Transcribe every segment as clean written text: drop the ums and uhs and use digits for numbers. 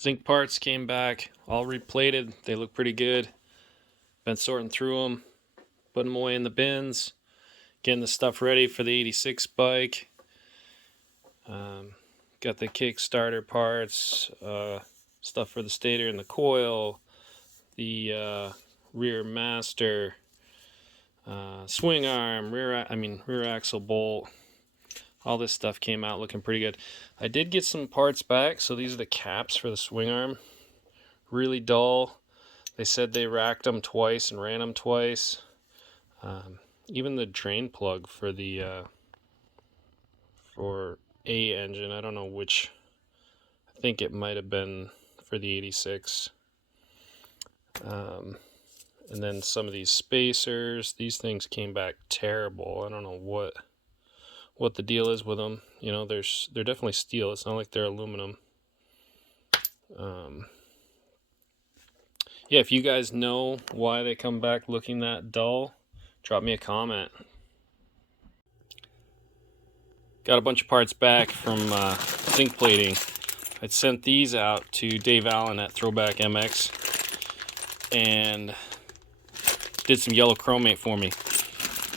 Zinc parts came back, all replated. They look pretty good. Been sorting through them, putting them away in the bins, getting the stuff ready for the 86 bike. Got the Kickstarter parts, stuff for the stator and the coil, the rear master, swing arm, rear axle bolt. All this stuff came out looking pretty good. I did get some parts back, so these are the caps for the swing arm. Really dull. They said they racked them twice and ran them twice. Even the drain plug for the for A engine, I don't know which. I think it might have been for the 86. And then some of these spacers, these things came back terrible. I don't know what the deal is with them. You know, they're definitely steel. It's not like they're aluminum. Yeah, if you guys know why they come back looking that dull, drop me a comment. Got a bunch of parts back from zinc plating. I'd sent these out to Dave Allen at Throwback MX and did some yellow chromate for me.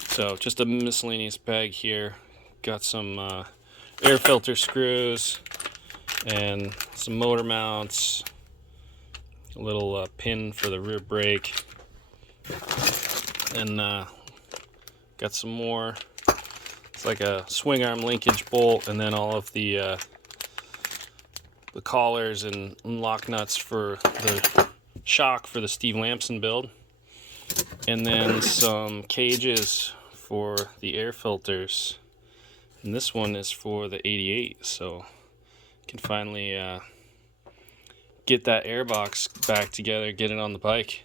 So just a miscellaneous bag here. Got some air filter screws and some motor mounts, a little pin for the rear brake, and got some more. It's like a swing arm linkage bolt, and then all of the collars and lock nuts for the shock for the Steve Lamson build, and then some cages for the air filters. And this one is for the 88, so can finally get that airbox back together, get it on the bike.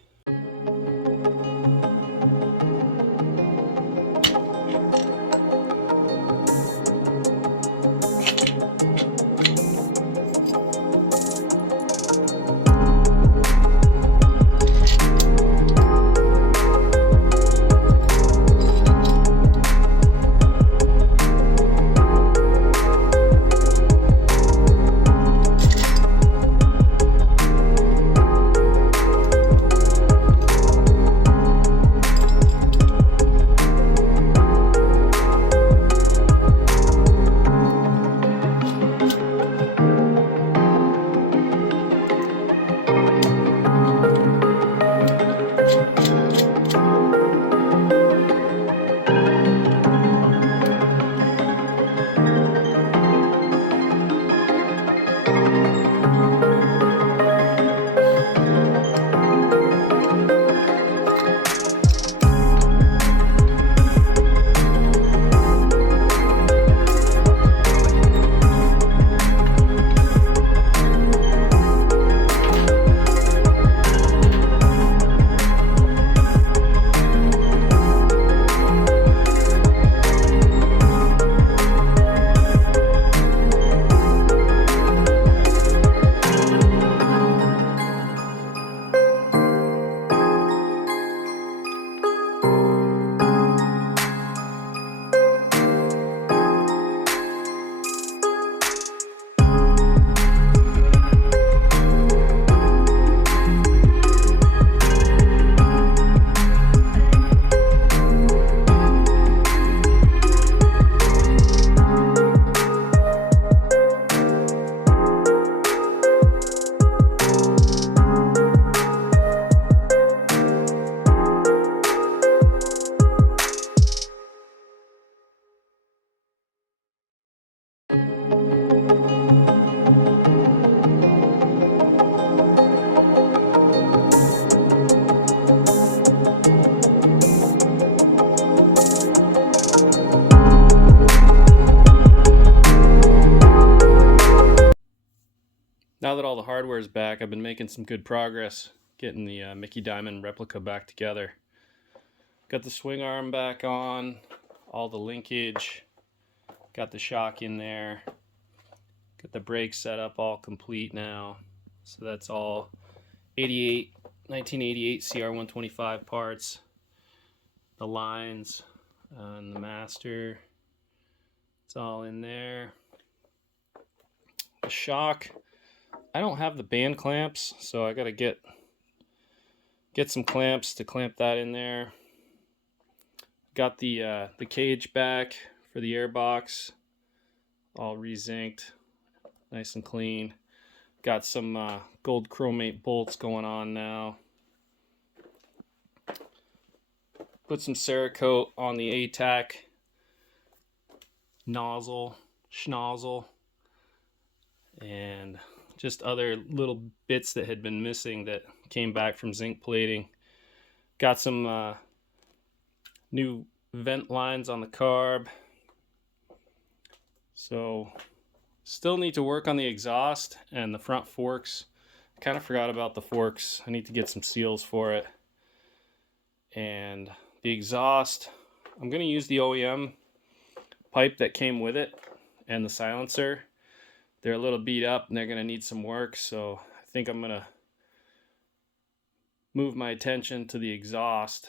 Now that all the hardware is back, I've been making some good progress getting the Micky Dymond replica back together. Got the swing arm back on, all the linkage, got the shock in there, got the brake set up all complete now. So that's all 1988 CR125 parts, the lines and the master, it's all in there. The shock, I don't have the band clamps, so I gotta get some clamps to clamp that in there. Got the cage back for the air box, all re-zinced, nice and clean. Got some gold chromate bolts going on now. Put some Cerakote on the ATAC nozzle, schnozzle, and just other little bits that had been missing that came back from zinc plating. Got some new vent lines on the carb. So still need to work on the exhaust and the front forks. Kind of forgot about the forks. I need to get some seals for it. And the exhaust, I'm going to use the OEM pipe that came with it and the silencer. They're a little beat up and they're going to need some work, so I think I'm going to move my attention to the exhaust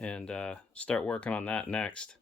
and start working on that next.